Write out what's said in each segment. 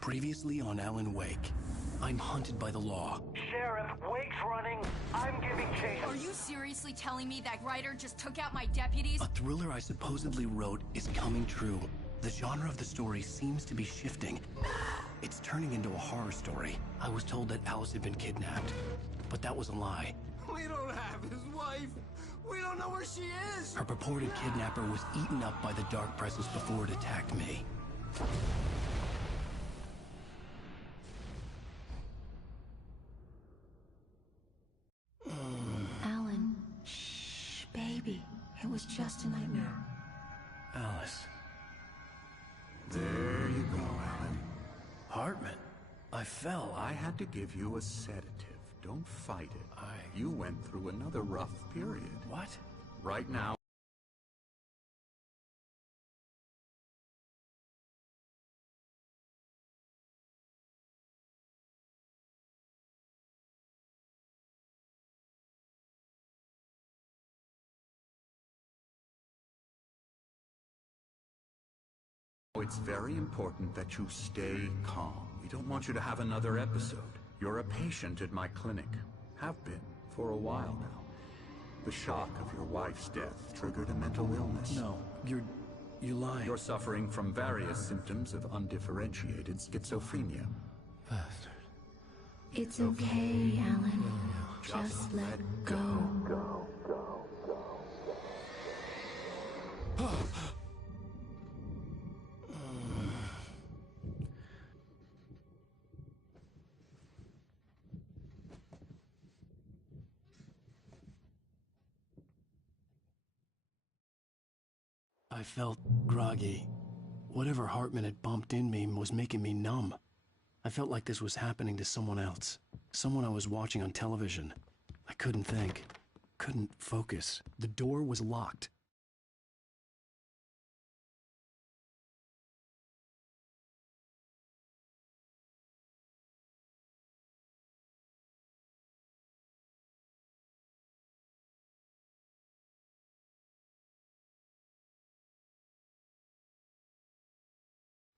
Previously on Alan Wake, I'm hunted by the law. Sheriff, Wake's running. I'm giving chase. Are you seriously telling me that Ryder just took out my deputies? A thriller I supposedly wrote is coming true. The genre of the story seems to be shifting. It's turning into a horror story. I was told that Alice had been kidnapped, but that was a lie. We don't have his wife. We don't know where she is. Her purported kidnapper was eaten up by the dark presence before it attacked me. Alan, shh, baby. It was just a nightmare. Alice. There you go, Alan. Hartman. I fell. I had to give you a sedative. Don't fight it. You went through another rough period. What? Right now. It's very important that you stay calm. We don't want you to have another episode. You're a patient at my clinic. Have been for a while now. The shock of your wife's death triggered a mental illness. No, you're lying. You're suffering from various symptoms of undifferentiated schizophrenia. Bastard. It's okay, Alan. Just let go. I felt groggy. Whatever Hartman had bumped in me was making me numb. I felt like this was happening to someone else. Someone I was watching on television. I couldn't think. Couldn't focus. The door was locked.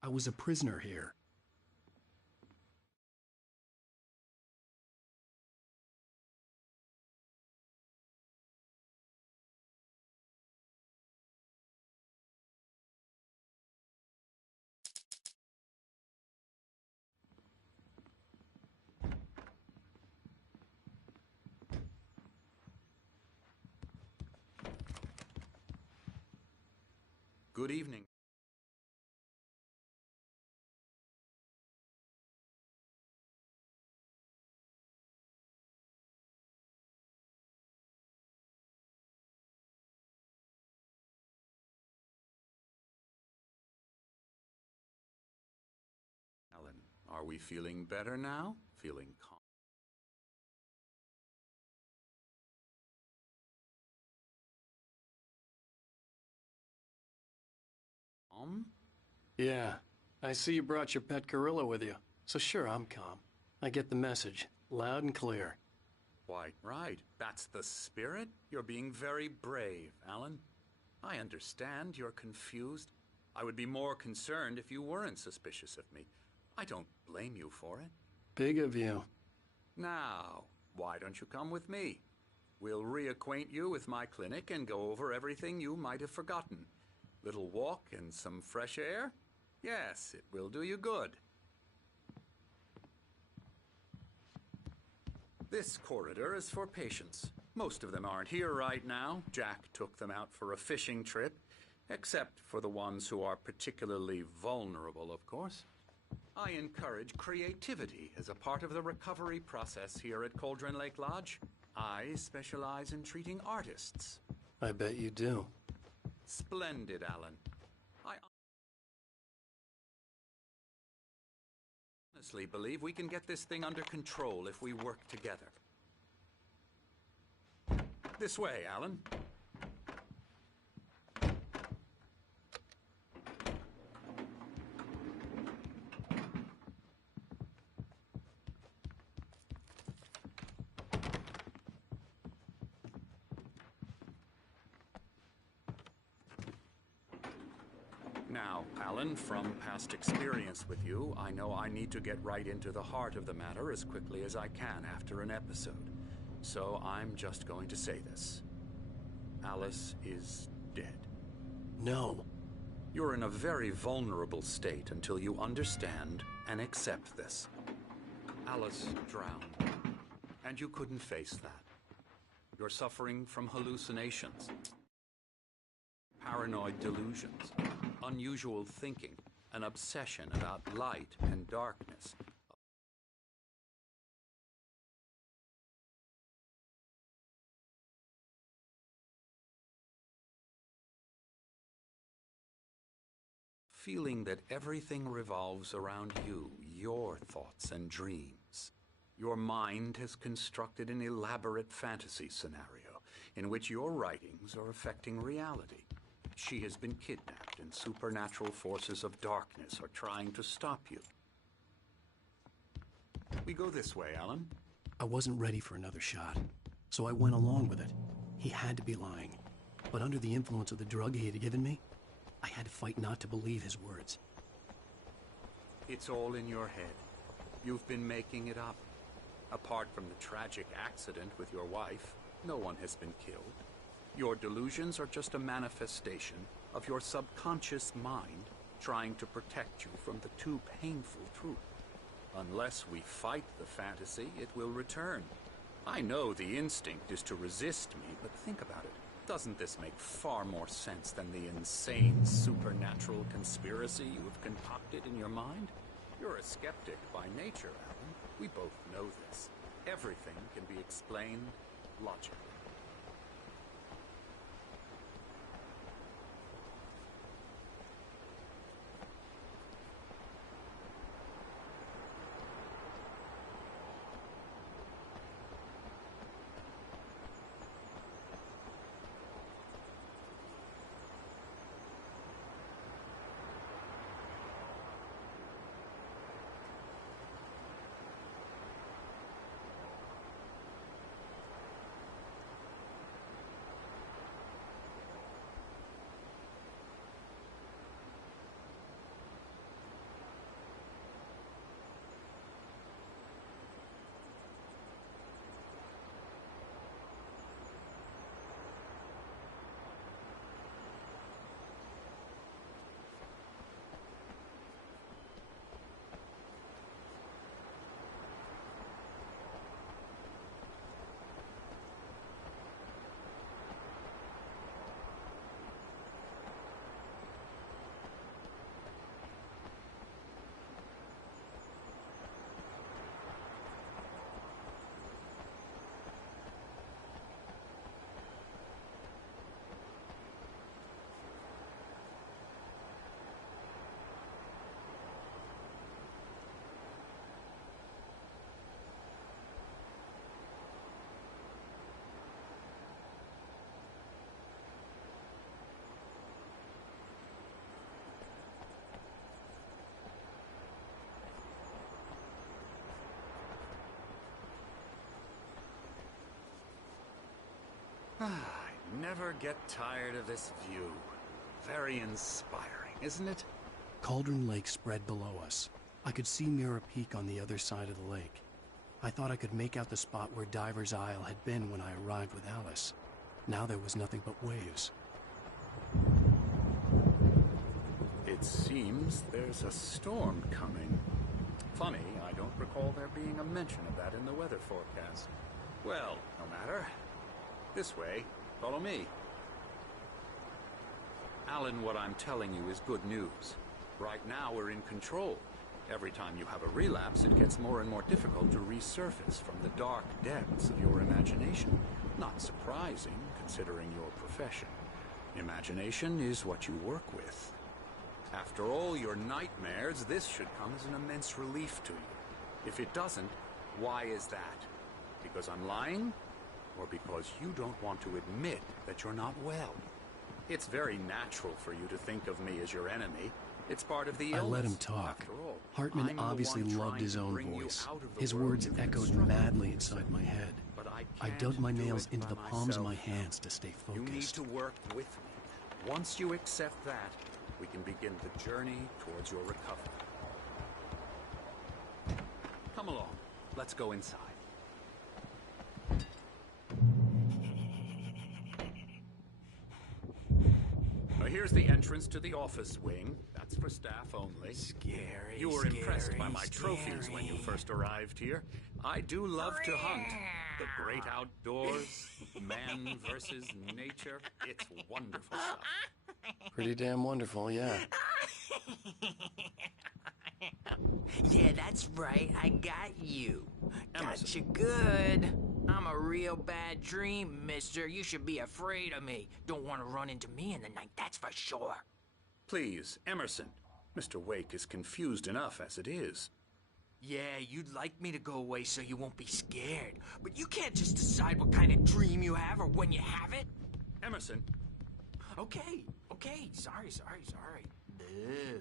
I was a prisoner here. Good evening. Alan, are we feeling better now? Feeling calm? Yeah, I see you brought your pet gorilla with you. So sure, I'm calm. I get the message, loud and clear. Quite right. That's the spirit. You're being very brave, Alan. I understand you're confused. I would be more concerned if you weren't suspicious of me. I don't blame you for it. Big of you. Now, why don't you come with me? We'll reacquaint you with my clinic and go over everything you might have forgotten. Little walk and some fresh air? Yes, it will do you good. This corridor is for patients. Most of them aren't here right now. Jack took them out for a fishing trip, except for the ones who are particularly vulnerable, of course. I encourage creativity as a part of the recovery process here at Cauldron Lake Lodge. I specialize in treating artists. I bet you do. Splendid, Alan. I honestly believe we can get this thing under control if we work together. This way, Alan. Now, Alan, from past experience with you, I know I need to get right into the heart of the matter as quickly as I can after an episode. So I'm just going to say this. Alice is dead. No. You're in a very vulnerable state until you understand and accept this. Alice drowned, and you couldn't face that. You're suffering from hallucinations, paranoid delusions, unusual thinking, an obsession about light and darkness. Feeling that everything revolves around you, your thoughts and dreams. Your mind has constructed an elaborate fantasy scenario in which your writings are affecting reality. She has been kidnapped, and supernatural forces of darkness are trying to stop you. We go this way, Alan. I wasn't ready for another shot, so I went along with it. He had to be lying. But under the influence of the drug he had given me, I had to fight not to believe his words. It's all in your head. You've been making it up. Apart from the tragic accident with your wife, no one has been killed. Your delusions are just a manifestation of your subconscious mind trying to protect you from the too painful truth. Unless we fight the fantasy, it will return. I know the instinct is to resist me, but think about it. Doesn't this make far more sense than the insane supernatural conspiracy you have concocted in your mind? You're a skeptic by nature, Alan. We both know this. Everything can be explained logically. I never get tired of this view. Very inspiring, isn't it? Cauldron Lake spread below us. I could see Mirror Peak on the other side of the lake. I thought I could make out the spot where Diver's Isle had been when I arrived with Alice. Now there was nothing but waves. It seems there's a storm coming. Funny, I don't recall there being a mention of that in the weather forecast. Well, no matter. This way. Follow me. Alan, what I'm telling you is good news. Right now we're in control. Every time you have a relapse, it gets more and more difficult to resurface from the dark depths of your imagination. Not surprising, considering your profession. Imagination is what you work with. After all your nightmares, this should come as an immense relief to you. If it doesn't, why is that? Because I'm lying? or because you don't want to admit that you're not well. It's very natural for you to think of me as your enemy. It's part of the illness. I let him talk. After all, Hartman I'm the obviously one loved trying his to own bring you voice. out of the His world words you've echoed constructed madly for inside yourself. my head. But I can't dug my do nails it into by the palms of my myself. hands to stay You need focused. to work with me. Once you accept that, we can begin the journey towards your recovery. Come along. Let's go inside. Now, here's the entrance to the office wing. That's for staff only. Scary. You were impressed by my scary. trophies when you first arrived here. I do love to hunt. The great outdoors, man versus nature. It's wonderful stuff. Pretty damn wonderful, yeah. Yeah, that's right. I got you. Got Emerson. you good. I'm a real bad dream, mister. You should be afraid of me. Don't want to run into me in the night, that's for sure. Please, Emerson. Mr. Wake is confused enough as it is. Yeah, you'd like me to go away so you won't be scared. But you can't just decide what kind of dream you have or when you have it. Emerson, Okay. Sorry. Boo.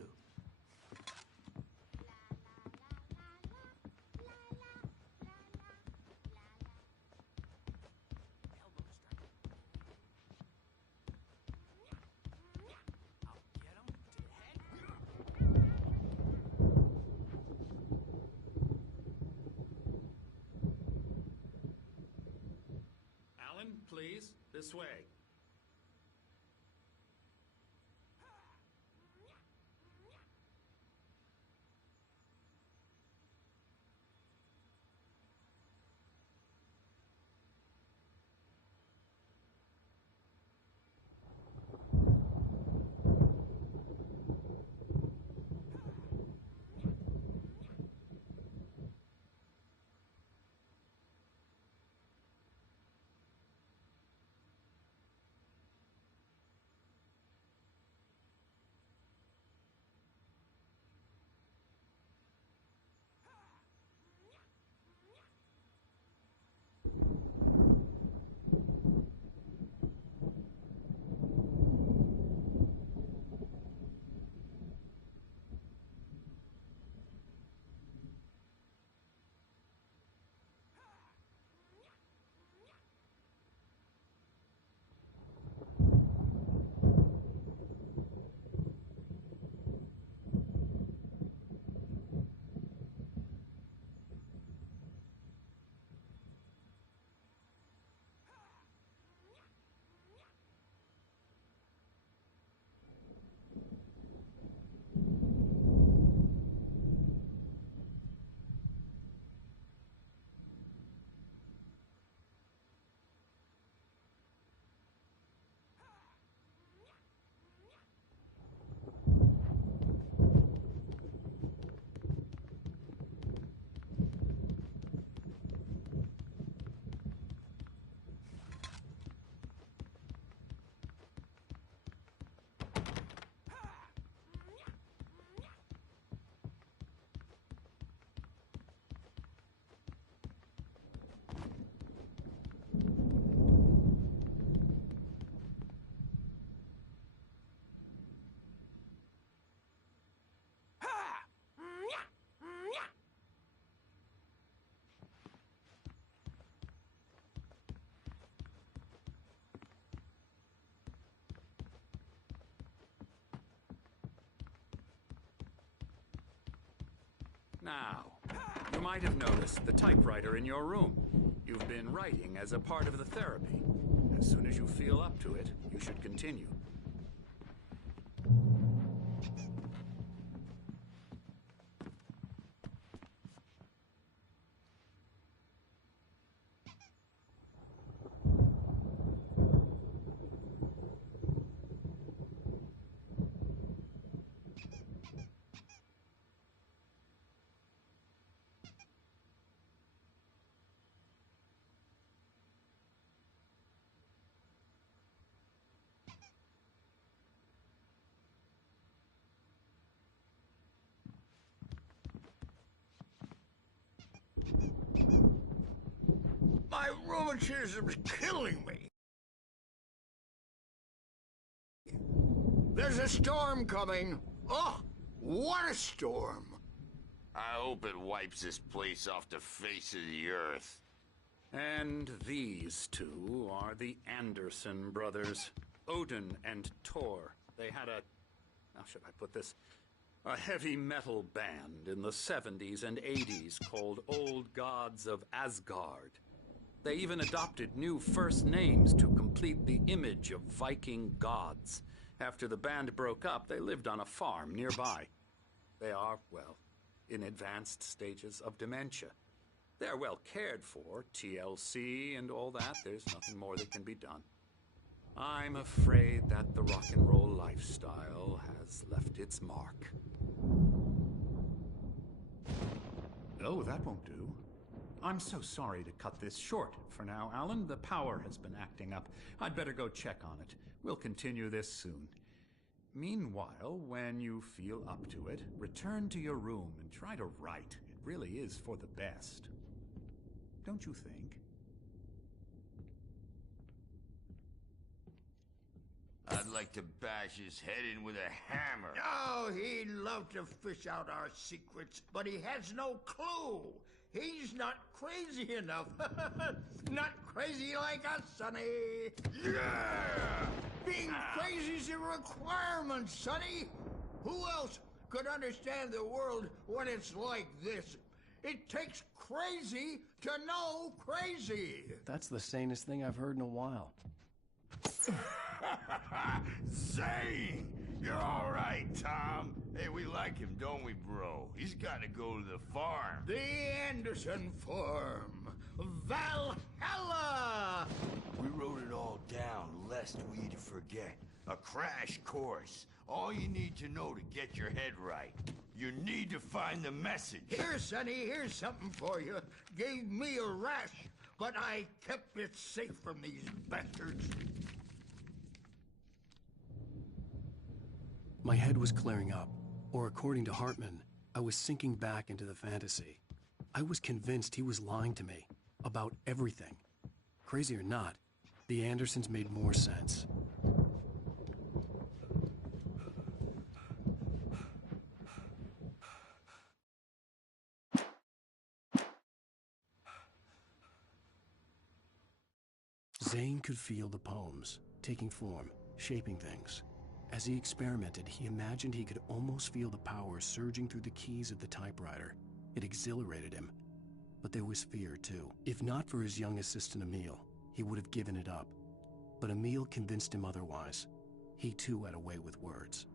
Alan, please, this way. Now, you might have noticed the typewriter in your room. You've been writing as a part of the therapy. As soon as you feel up to it, you should continue. rheumatism's killing me. There's a storm coming. Oh, what a storm. I hope it wipes this place off the face of the earth. And these two are the Anderson brothers, Odin and Thor. They had a, how should I put this, a heavy metal band in the 70s and 80s called Old Gods of Asgard. They even adopted new first names to complete the image of Viking gods. After the band broke up, they lived on a farm nearby. They are, well, in advanced stages of dementia. They're well cared for, TLC and all that. There's nothing more that can be done. I'm afraid that the rock and roll lifestyle has left its mark. Oh, that won't do. I'm so sorry to cut this short for now, Alan. The power has been acting up. I'd better go check on it. We'll continue this soon. Meanwhile, when you feel up to it, return to your room and try to write. It really is for the best. Don't you think? I'd like to bash his head in with a hammer. Oh, he'd love to fish out our secrets, but he has no clue. He's not crazy enough. Not crazy like us, Sonny. Yeah! Being crazy's a requirement, Sonny. Who else could understand the world when it's like this? It takes crazy to know crazy. That's the sanest thing I've heard in a while. Zane! You're all right, Tom. Hey, we like him, don't we, bro? He's got to go to the farm. The Anderson farm. Valhalla! We wrote it all down, lest we forget. A crash course. All you need to know to get your head right. You need to find the message. Here, Sonny, here's something for you. Gave me a rash, but I kept it safe from these bastards. My head was clearing up, or according to Hartman, I was sinking back into the fantasy. I was convinced he was lying to me about everything. Crazy or not, the Andersons made more sense. Zane could feel the poems, taking form, shaping things. As he experimented, he imagined he could almost feel the power surging through the keys of the typewriter. It exhilarated him. But there was fear, too. If not for his young assistant Emil, he would have given it up. But Emil convinced him otherwise. He too had a way with words.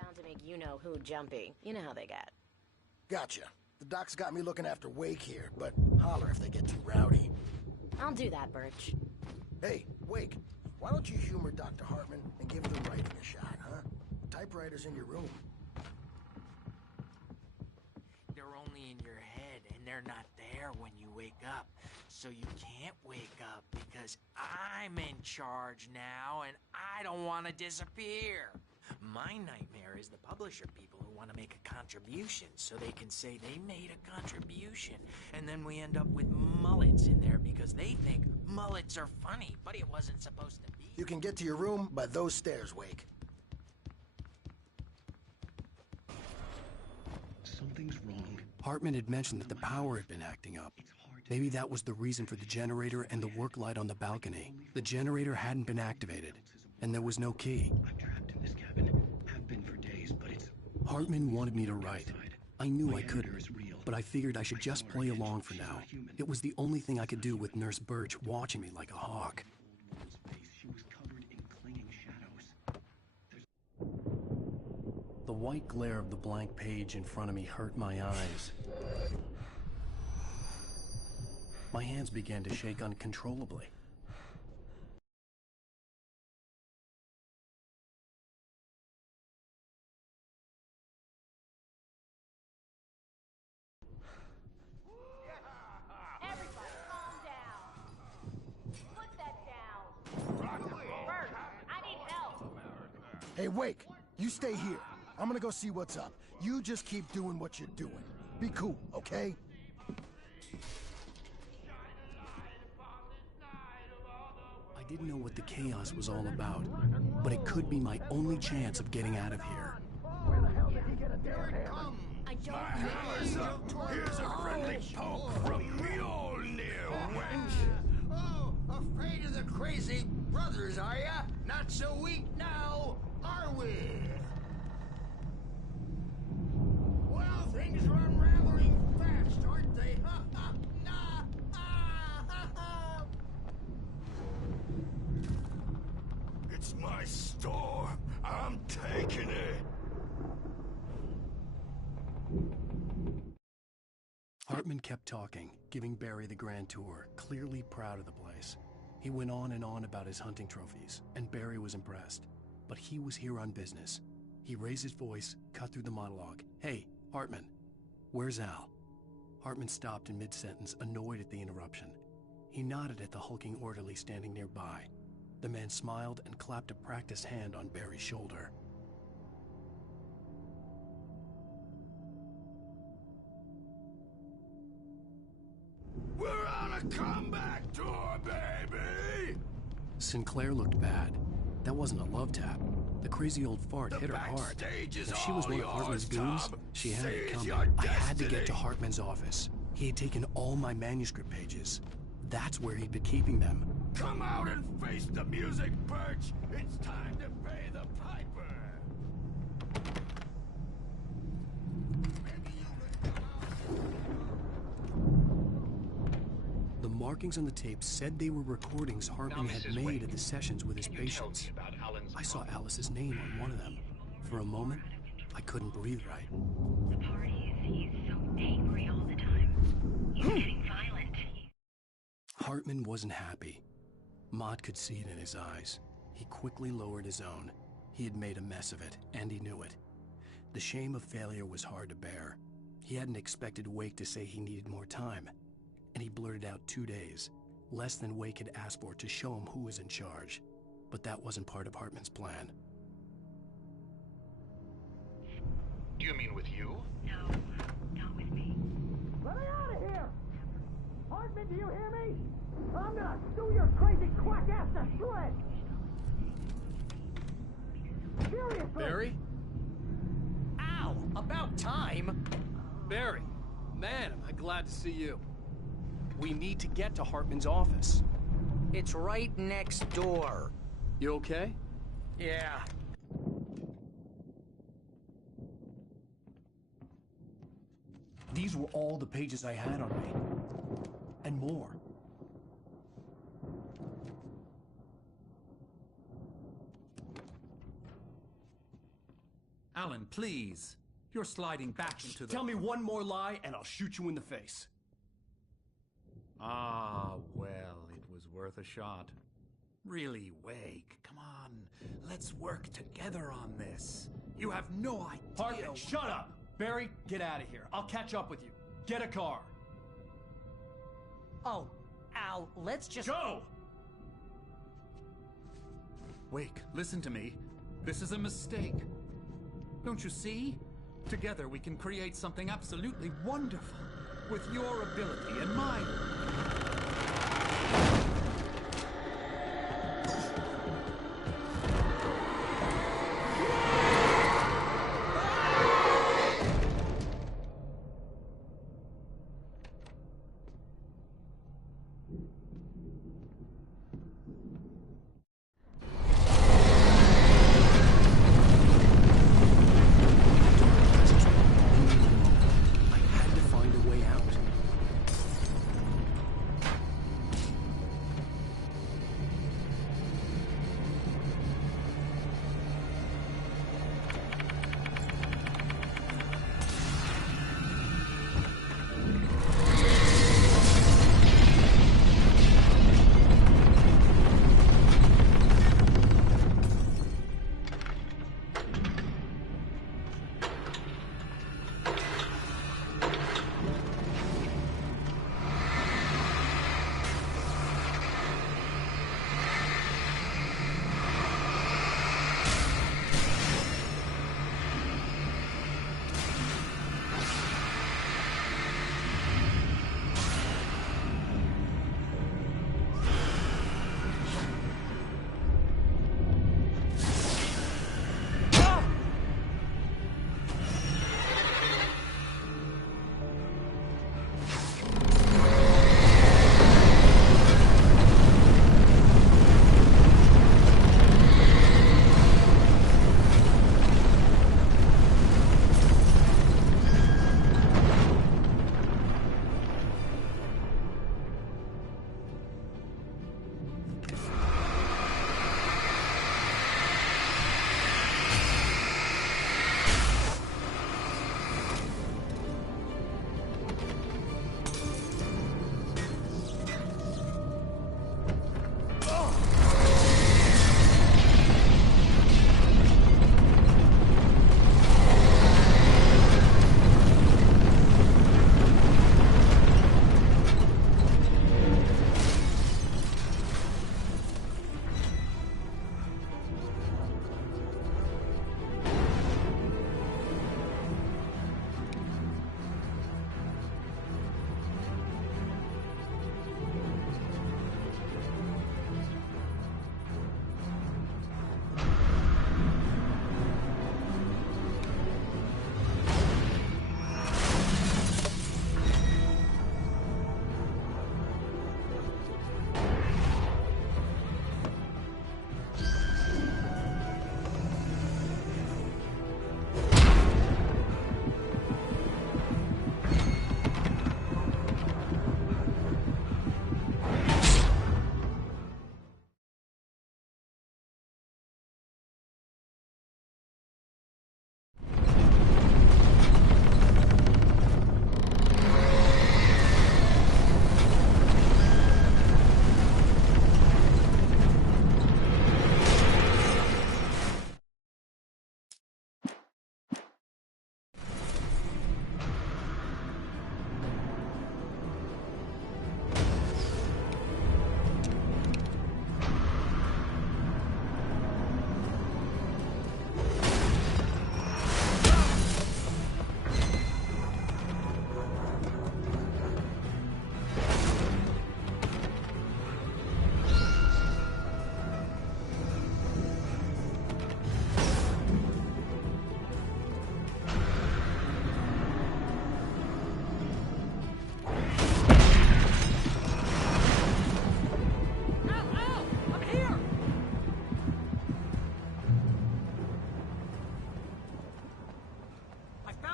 Bound to make you-know-who jumpy. You know how they get. Gotcha. The doc's got me looking after Wake here, but holler if they get too rowdy. I'll do that, Birch. Hey, Wake, why don't you humor Dr. Hartman and give the writing a shot, huh? Typewriter's in your room. They're only in your head, and they're not there when you wake up. So you can't wake up because I'm in charge now, and I don't want to disappear. My nightmare is the publisher people who want to make a contribution so they can say they made a contribution. And then we end up with mullets in there because they think mullets are funny, but it wasn't supposed to be. You can get to your room by those stairs, Wake. Something's wrong. Hartman had mentioned that the power had been acting up. Maybe that was the reason for the generator and the work light on the balcony. The generator hadn't been activated, and there was no key. I'm trapped in this cabin. Have been for days, but it's... Hartman wanted me to write. I knew I couldn't, but I figured I should just play along for now. It was the only thing I could do with Nurse Birch watching me like a hawk. She was covered in clinging shadows. The white glare of the blank page in front of me hurt my eyes. My hands began to shake uncontrollably. Hey, Wake, you stay here. I'm gonna go see what's up. You just keep doing what you're doing. Be cool, okay? I didn't know what the chaos was all about, but it could be my only chance of getting out of here. I don't My hammer's up. Here's a friendly poke from Mjolnir, wench. Oh, afraid of the crazy brothers, are ya? Not so weak now, are we? Well, things are unraveling fast, aren't they? Ha ha! Nah! Ah, ha ha! It's my store. I'm taking it. Hartman kept talking, giving Barry the grand tour, clearly proud of the place. He went on and on about his hunting trophies, and Barry was impressed. But he was here on business. He raised his voice, cut through the monologue. "Hey, Hartman, where's Al?" Hartman stopped in mid-sentence, annoyed at the interruption. He nodded at the hulking orderly standing nearby. The man smiled and clapped a practiced hand on Barry's shoulder. We're on a comeback tour, baby! Sinclair looked bad. That wasn't a love tap. The crazy old fart hit her hard. If she was one of Hartman's goons, she had it coming. I had to get to Hartman's office. He had taken all my manuscript pages. That's where he'd been keeping them. Come out and face the music, Birch! It's time to pay the piper! The markings on the tape said they were recordings Hartman had made at the sessions with his patients. I saw Alice's name on one of them. For a moment, I couldn't breathe right. The parties, he's so angry all the time. He's getting violent. Hartman wasn't happy. Mott could see it in his eyes. He quickly lowered his own. He had made a mess of it, and he knew it. The shame of failure was hard to bear. He hadn't expected Wake to say he needed more time. And he blurted out 2 days, less than Wake had asked for, to show him who was in charge. But that wasn't part of Hartman's plan. Do you mean with you? No, not with me. Let me out of here! Hartman, do you hear me? I'm gonna sue your crazy quack ass to shreds! Seriously! Barry? Ow! About time! Barry, man, am I glad to see you. We need to get to Hartman's office. It's right next door. You okay? Yeah. These were all the pages I had on me. And more. Alan, please. You're sliding back into the... Tell me one more lie and I'll shoot you in the face. Ah, well, it was worth a shot. Really, Wake, come on. Let's work together on this. You have no idea... Hartman, shut up! Barry, get out of here. I'll catch up with you. Get a car. Oh, Al, let's just... Go! Wake, listen to me. This is a mistake. Don't you see? Together we can create something absolutely wonderful. With your ability and mine.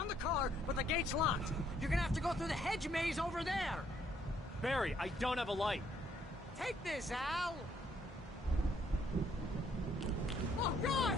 found the car, but the gate's locked. You're gonna have to go through the hedge maze over there. Barry, I don't have a light. Take this, Al. Oh, God!